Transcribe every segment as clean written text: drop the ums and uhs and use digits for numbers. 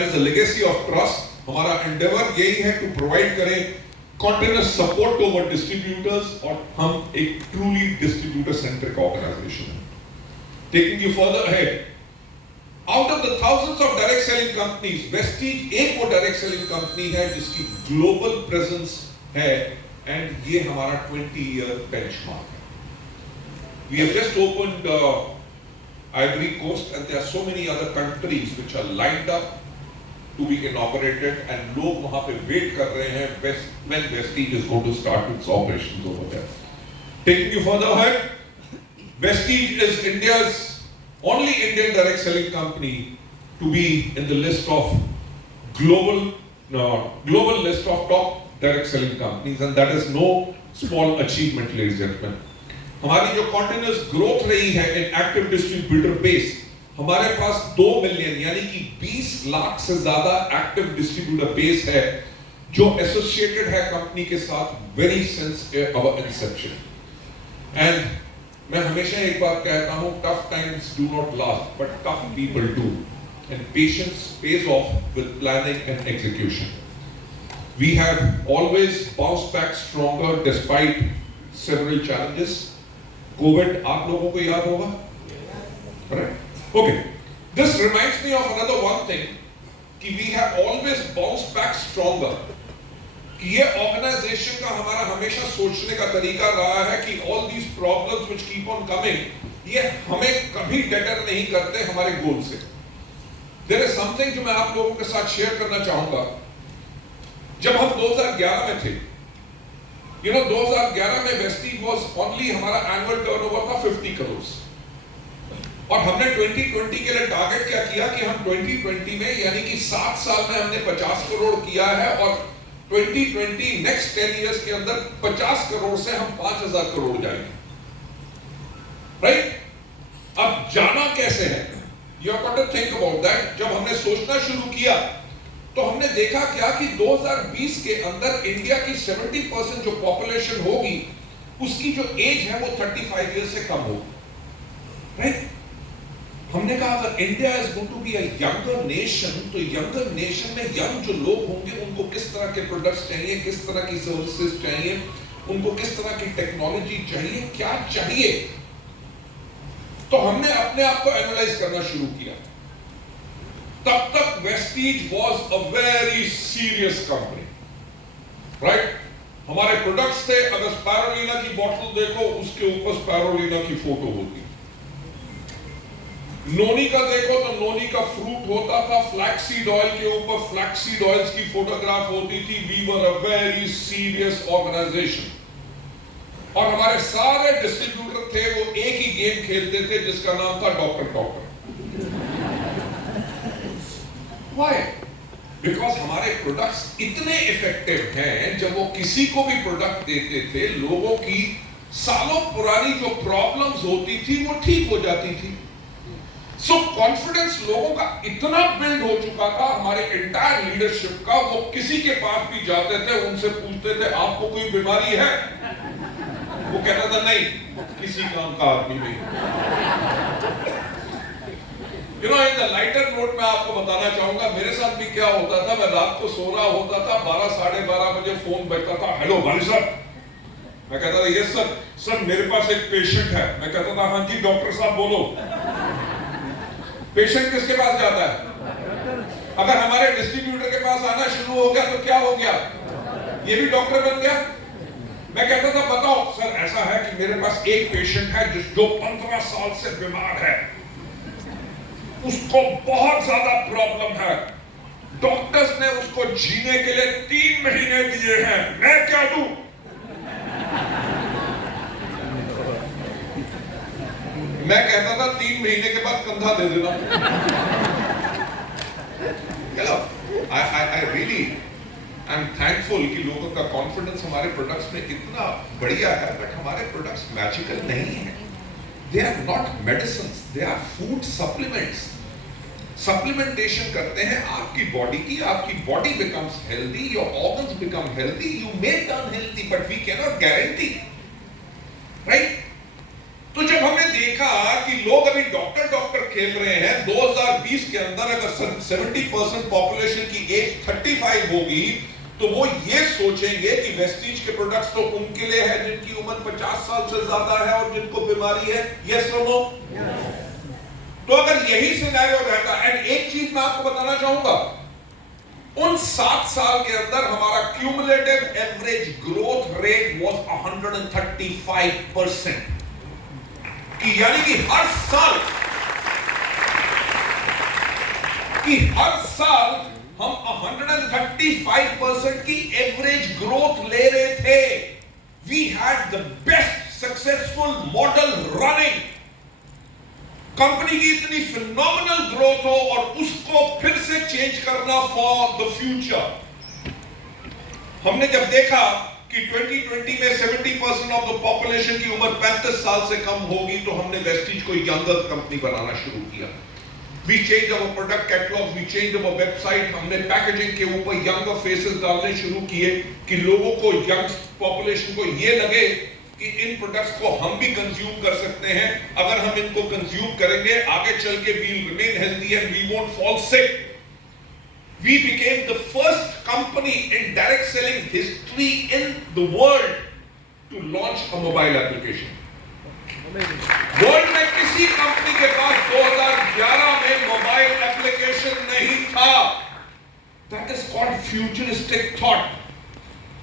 is the legacy of trust. हमारा endeavor यही है to provide करें continuous support to our distributors और हम एक truly distributor centric organization हैं. Taking you further ahead, out of the thousands of direct selling companies, Vestige एक वो direct selling company है जिसकी global presence है and ये हमारा 20-year benchmark है. We have just opened Ivory Coast and there are so many other countries which are lined up to be inaugurated and लोग वहाँ पे wait कर रहे हैं when Vestige is going to start its operations over there. Taking you further ahead, Vestige is India's only Indian direct selling company to be in the list of global list of top direct selling companies, and that is no small achievement, ladies and gentlemen. हमारी जो continuous growth रही है in active distributor base, हमारे पास 2 million यानी कि 20 लाख से ज्यादा active distributor base है जो एसोसिएटेड है कंपनी के साथ very since our inception. And मैं हमेशा एक बात कहता हूं, tough times do not last but tough people do, and patience pays off with planning and execution. We have always bounced back stronger despite several challenges. COVID आप लोगों को याद होगा, right? Okay, this reminds me of another one thing कि we have always bounced back stronger. कि ये organization का हमारा हमेशा सोचने का तरीका रहा है कि all these problems which keep on coming, ये हमें कभी deter नहीं करते हमारे goal से. There is something जो मैं आप लोगों के साथ share करना चाहूँगा. जब हम 2011 में थे, 2011 में Vestige was only हमारा annual turnover था 50 crores. और हमने 2020 के लिए टारगेट क्या किया कि हम 2020 में यानी कि 7 साल में हमने 50 करोड़ किया है और 2020 नेक्स्ट 10 इयर्स के अंदर 50 करोड़ से हम 5000 करोड़ जाएंगे. राइट? अब जाना कैसे है? You have got to think about that. जब हमने सोचना शुरू किया तो हमने देखा क्या कि 2020 के अंदर इंडिया की 70% जो पॉपुलेशन होगी उसकी जो एज है वो 35 ईयर्स से कम होगी. राइट? हमने कहा अगर India is going to be a younger nation तो यंगर नेशन में यंग जो लोग होंगे उनको किस तरह के प्रोडक्ट्स चाहिए, किस तरह की सर्विसेज चाहिए, उनको किस तरह की टेक्नोलॉजी चाहिए, क्या चाहिए. तो हमने अपने आप को एनालाइज करना शुरू किया. तब तक Vestige was a very serious company. Right? हमारे प्रोडक्ट्स थे, अगर स्पायरुलिना की बोतल देखो उसके ऊपर स्पायरुलिना की फोटो होती, नोनी का देखो तो नोनी का फ्रूट होता था, फ्लैक्सीड ऑयल के ऊपर फ्लैक्सीड ऑयल्स की फोटोग्राफ होती थी. We were a very serious organisation. और हमारे सारे डिस्ट्रीब्यूटर थे वो एक ही गेम खेलते थे जिसका नाम था डॉक्टर. व्हाई? बिकॉज हमारे प्रोडक्ट्स इतने इफेक्टिव हैं, जब वो किसी को भी प्रोडक्ट देते थे लोगों की सालों पुरानी जो प्रॉब्लम्स होती थी वो ठीक हो जाती थी. सो कॉन्फिडेंस लोगों का इतना बिल्ड हो चुका था हमारे एंटायर लीडरशिप का, वो किसी के पास भी जाते थे उनसे पूछते थे आपको कोई बीमारी है? वो कहता था नहीं, किसी काम का आदमी नहीं. इन द लाइटर नोट में आपको बताना चाहूंगा मेरे साथ भी क्या होता था. मैं रात को सो रहा होता था, 12 साढ़े 12 बजे फोन बजता था. हेलो भाई सर. मैं कहता था यस सर. सर मेरे पास एक पेशेंट है. मैं कहता था हाँ जी डॉक्टर साहब बोलो. पेशेंट किसके पास जाता है? अगर हमारे डिस्ट्रीब्यूटर के पास आना शुरू हो गया तो क्या हो गया? ये भी डॉक्टर बन गया. मैं कहता था बताओ सर ऐसा है कि मेरे पास एक पेशेंट है जो 15 साल से बीमार है, उसको बहुत ज्यादा प्रॉब्लम है, डॉक्टर्स ने उसको जीने के लिए 3 महीने दिए हैं, मैं क्या दूं? मैं कहता था 3 महीने के बाद कंधा दे देना. I really am thankful कि लोगों का कॉन्फिडेंस हमारे प्रोडक्ट्स में इतना बढ़िया है, बट हमारे प्रोडक्ट्स मैजिकल नहीं है. They are not medicines, they are food supplements. Supplementation करते हैं आपकी बॉडी की, आपकी body becomes healthy, your organs become healthy, you may turn healthy, but we cannot guarantee. Right? तो जब हमने देखा कि लोग अभी डॉक्टर डॉक्टर खेल रहे हैं, 2020 के अंदर अगर 70% पॉपुलेशन की एज 35 होगी, तो वो ये सोचेंगे कि वेस्टीज के प्रोडक्ट्स तो उनके लिए है जिनकी उम्र 50 साल से ज्यादा है और जिनको बीमारी है। यस और नो? तो अगर यही सिनेरियो रहता, एंड एक चीज मैं आपको बताना चाहूंगा, उन 7 साल के अंदर हमारा cumulative average growth rate was 135%, कि यानी कि हर साल हम 135% की एवरेज ग्रोथ ले रहे थे। We had the best successful model running. Company की इतनी फिनोमिनल ग्रोथ हो और उसको फिर से चेंज करना फॉर द फ्यूचर। हमने जब देखा कि 2020 में 70% ऑफ द पॉपुलेशन की उम्र 35 साल से कम होगी, तो हमने वेस्टीज को यंगर कंपनी बनाना शुरू किया। We changed our product catalog, we changed our website, हमने पैकेजिंग के ऊपर यंगर फेसेस डालने शुरू किए कि लोगों को, यंग पॉपुलेशन को ये लगे कि इन प्रोडक्ट्स को हम भी कंज्यूम कर सकते हैं। अगर हम इनको कंज्यूम करेंगे आगे चल के we'll remain healthy and we won't fall sick. We became the first company in direct selling history in the world to launch a mobile application. World में किसी कंपनी के पास 2011 में मोबाइल एप्लीकेशन नहीं था। That is called futuristic thought.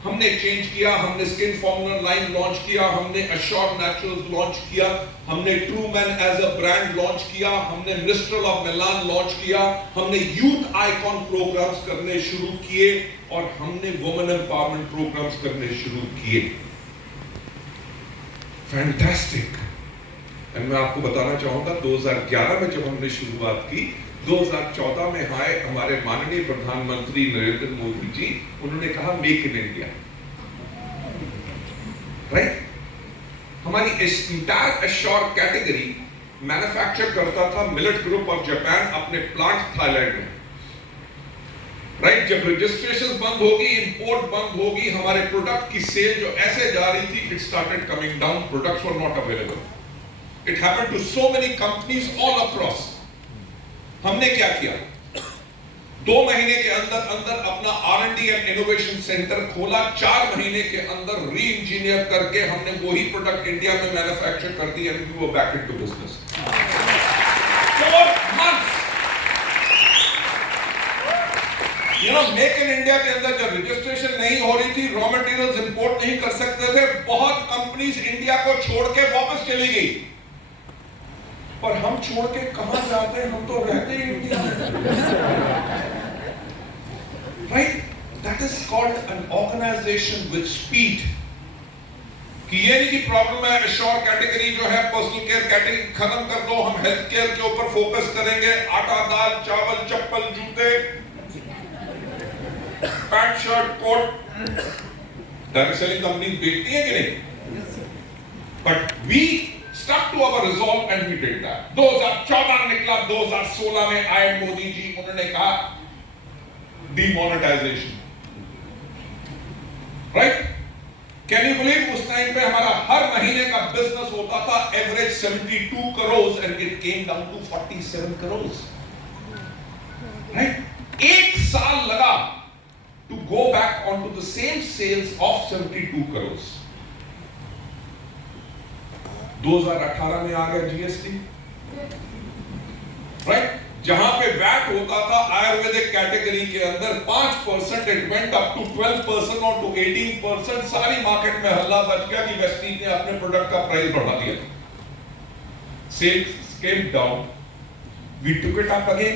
हमने change किया, हमने skin formula line launch किया, हमने अश्योर नेचुरल्स लॉन्च किया, हमने True Man as a brand launch किया, हमने मिस्ट्रल ऑफ मिलान लॉन्च किया, हमने यूथ आइकॉन प्रोग्राम्स करने शुरू किए और हमने वुमेन एम्पावरमेंट प्रोग्राम्स करने शुरू किए। फैंटास्टिक। मैं आपको बताना चाहूंगा 2011 में जब हमने शुरुआत की, 2014 में आए हमारे माननीय प्रधानमंत्री नरेंद्र मोदी जी, उन्होंने कहा मेक इन इंडिया, राइट। हमारी इंटायर एश्योर कैटेगरी मैन्युफैक्चर करता था मिलेट ग्रुप ऑफ जापान अपने प्लांट थाईलैंड में, राइट। जब रजिस्ट्रेशन बंद होगी, इंपोर्ट बंद होगी, हमारे प्रोडक्ट की सेल जो ऐसे जा रही थी, it started coming down, products were not available. It happened to so many companies all across. हमने क्या किया? 2 महीने के अंदर अपना R&D एंड इनोवेशन सेंटर खोला। 4 महीने के अंदर री इंजीनियर करके हमने वही प्रोडक्ट इंडिया में मैन्युफैक्चर कर दी and we were back into business. 4 months। Make in India के अंदर जब रजिस्ट्रेशन नहीं हो रही थी, रॉ मटेरियल्स इंपोर्ट नहीं कर सकते थे, बहुत कंपनीज इंडिया को छोड़ के वापस चली गई। पर हम छोड़ के कहां जाते हैं? हम तो रहते ही इंडिया में, right. That is called an organisation with speed. कि ये नहीं कि प्रॉब्लम है एश्योर कैटेगरी जो है, पर्सनल केयर कैटेगरी खत्म कर दो, हम हेल्थ केयर के ऊपर फोकस करेंगे। आटा, दाल, चावल, चप्पल, जूते, pant, shirt, coat, direct selling company बेचती है कि नहीं? But we stuck to our resolve and we did that. 2014 निकला, 2016 में आए मोदी जी, उन्होंने कहा demonetization, right? Can you believe उस टाइम पे हमारा हर महीने का बिजनेस होता था average 72 crore and it came down to 47 crore, right? 1 साल लगा to go back onto the same sales of 72 crore. 2018 में आ गया जीएसटी, राइट। जहां पे वैट होता था आयुर्वेदिक कैटेगरी के अंदर 5%, इट वेंट अप टू 12% और टू 18%। सारी मार्केट में हल्ला बच गया कि वेस्टीज ने अपने प्रोडक्ट का प्राइस बढ़ा दिया। Sales came down, we took it up again.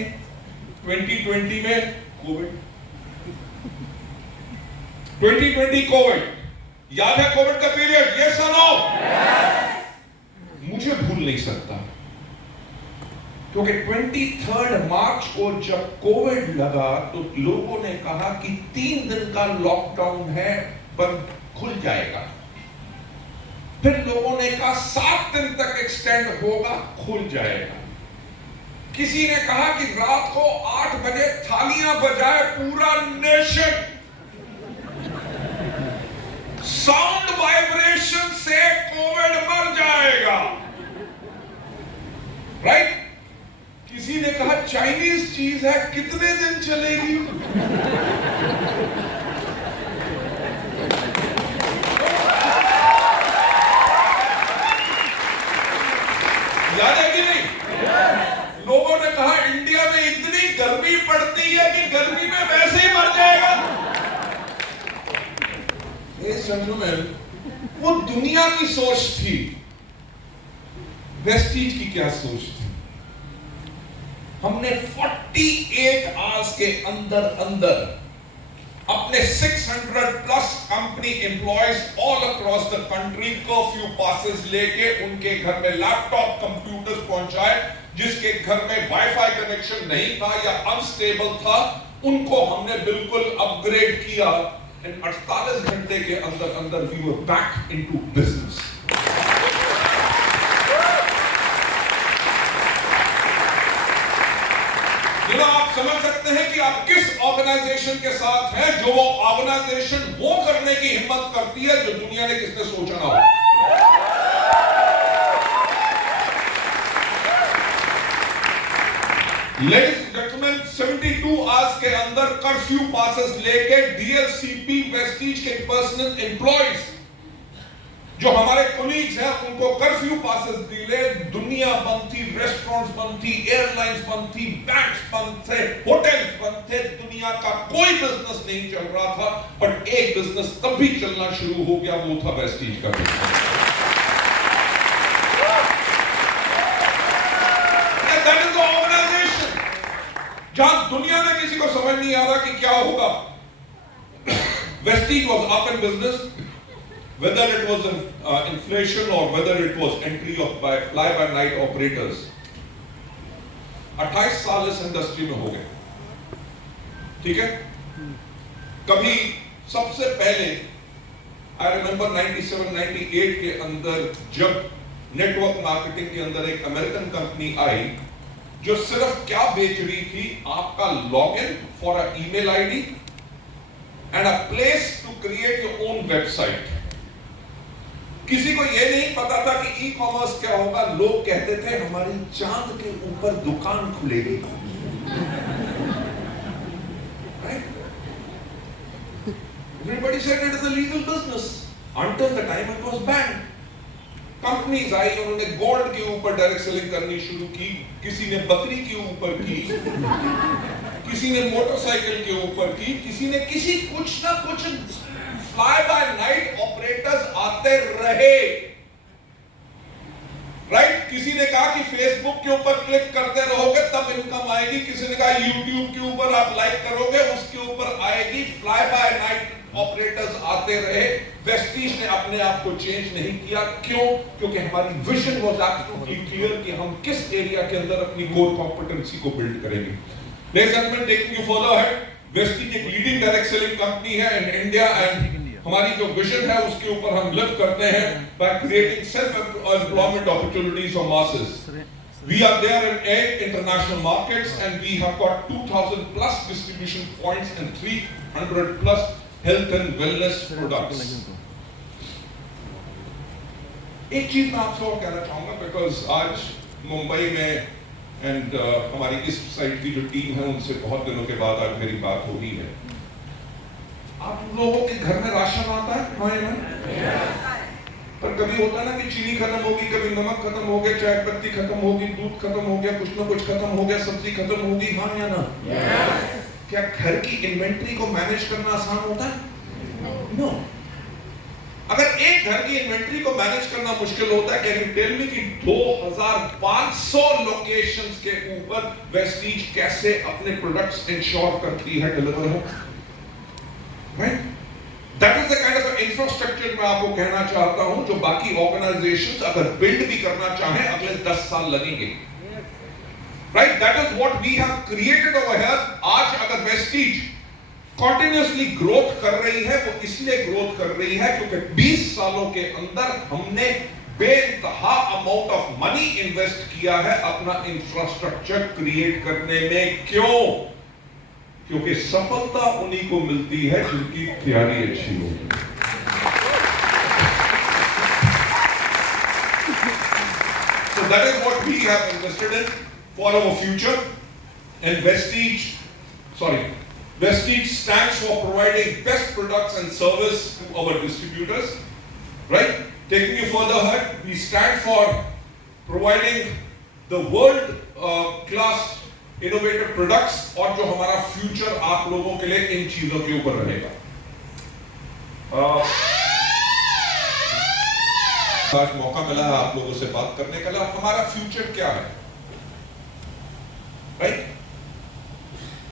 2020 में कोविड, 2020 कोविड, याद है कोविड का पीरियड? यस और नो? मुझे भूल नहीं सकता, क्योंकि 23 मार्च को जब कोविड लगा तो लोगों ने कहा कि 3 दिन का लॉकडाउन है, बंद खुल जाएगा। फिर लोगों ने कहा 7 दिन तक एक्सटेंड होगा, खुल जाएगा। किसी ने कहा कि रात को 8 बजे थालियां बजाए पूरा नेशन, साउंड वाइब्रेशन से कोविड मर जाएगा। राइट? किसी ने कहा चाइनीज चीज है, कितने दिन चलेगी? याद है कि नहीं? लोगों ने कहा इंडिया में इतनी गर्मी पड़ती है कि गर्मी में वैसे ही मर जाएगा। वो दुनिया की सोच थी, वेस्टीज की क्या सोच थी? हमने 48 आवर्स के अंदर अंदर अपने 600 plus company employees all across the country curfew passes लेके उनके घर में लैपटॉप कंप्यूटर्स पहुंचाए, जिसके घर में वाईफाई कनेक्शन नहीं था या अनस्टेबल था, उनको हमने बिल्कुल अपग्रेड किया। 48 घंटे के अंदर अंदर we were back into business. आप समझ सकते हैं कि आप किस ऑर्गेनाइजेशन के साथ हैं, जो वो ऑर्गेनाइजेशन वो करने की हिम्मत करती है जो दुनिया ने किसने सोचा ना हो। लेडीज एंड जेंटलमैन, 72 आवर्स के अंदर कर्फ्यू पासेस लेके डीएलसीपी वेस्टीज के पर्सनल एम्प्लॉयज जो हमारे कोलीग्स हैं उनको कर्फ्यू पासेस दिले। दुनिया बंद थी, रेस्टोरेंट्स बंद थी, एयरलाइंस बंद थी, बैंक्स बंद थे, होटल्स बंद थे, दुनिया का कोई बिजनेस नहीं चल रहा था, बट एक बिजनेस तब भी चलना शुरू हो गया, वो था वेस्टीज का business. That is the organisation जहां दुनिया में किसी को समझ नहीं आ रहा कि क्या होगा। Vestige was up in business, whether it was inflation or whether it was entry of fly-by-night operators। 28 साल इस इंडस्ट्री में हो गए, ठीक है? कभी सबसे पहले आई रिमेंबर 97-98 के अंदर जब नेटवर्क मार्केटिंग के अंदर एक अमेरिकन कंपनी आई जो सिर्फ क्या बेच रही थी, आपका login for a email ID and a place to create your own website. किसी को यह नहीं पता था कि ई कॉमर्स क्या होगा। लोग कहते थे हमारी चांद के ऊपर दुकान खुलेगी। Right? Everybody said it is a legal business until the time it was banned। Companies आई, उन्होंने गोल्ड के ऊपर डायरेक्ट सेलिंग करनी शुरू की, किसी ने बकरी के ऊपर की, किसी ने मोटरसाइकिल के ऊपर की, किसी ने कुछ ना कुछ फ्लाई बाय नाइट ऑपरेटर्स आते रहे। राइट? किसी ने कहा कि फेसबुक के ऊपर क्लिक करते रहोगे तब इनकम आएगी, किसी ने कहा यूट्यूब के ऊपर आप लाइक करोगे उसके ऊपर आएगी। फ्लाई बाय नाइट ऑपरेटर्स आते रहे। वेस्टीज ने अपने आप को चेंज नहीं किया। क्यों? क्योंकि हमारी विजन वाज एब्सोल्युटली क्लियर कि हम किस एरिया के अंदर अपनी कोर कॉम्पिटेंसी को बिल्ड करेंगे। Let's end taking you further है, वेस्टीज एक लीडिंग डायरेक्ट सेलिंग कंपनी है इन इंडिया एंड हमारी जो विजन है उसके ऊपर हम लिफ्ट करते हैं by creating self employment opportunities for masses. We are there in 8 international markets and we have got 2000 plus distribution points and 300 plus health and wellness products। एक चीज मैं आपसे और कहना चाहूंगा, बिकॉज आज मुंबई में एंड हमारी इस साइड की जो टीम है उनसे बहुत दिनों के बाद आज मेरी बात हो रही है। आप लोगों के घर में राशन आता है? हाँ या नहीं? पर कभी होता है ना कि चीनी खत्म होगी, कभी नमक खत्म हो गया, चाय पत्ती खत्म होगी, दूध खत्म हो गया, कुछ ना कुछ खत्म हो गया, सब्जी खत्म होगी। हाँ या ना? क्या घर की इन्वेंट्री को मैनेज करना आसान होता है? नो। अगर एक घर की इन्वेंट्री को मैनेज करना मुश्किल होता है, कैन यू टेल मी कि 2500 लोकेशंस के ऊपर वेस्टीज कैसे अपने प्रोडक्ट्स इंश्योर करती है डिलीवर हो? Right? That is the kind of infrastructure मैं आपको कहना चाहता हूं जो बाकी ऑर्गेनाइजेशंस अगर बिल्ड भी करना चाहें अगले 10 साल लगेंगे। Right? That is what we have created over here. आज अगर वेस्टीज कंटिन्यूअसली ग्रोथ कर रही है, वो इसलिए ग्रोथ कर रही है क्योंकि 20 सालों के अंदर हमने बेइंतहा अमाउंट ऑफ मनी इन्वेस्ट किया है अपना इंफ्रास्ट्रक्चर क्रिएट करने में। क्यों? क्योंकि सफलता उन्हीं को मिलती है जिनकी तैयारी अच्छी होगी। So that is what what we have invested in for our future. And Vestige stands for providing best products and service to our distributors, right? Taking you further ahead, we stand for providing the world class innovative products और जो हमारा future आप लोगों के लिए इन चीजों के ऊपर रहेगा। आज मौका मिला है आप लोगों से बात करने का, हमारा फ्यूचर क्या है?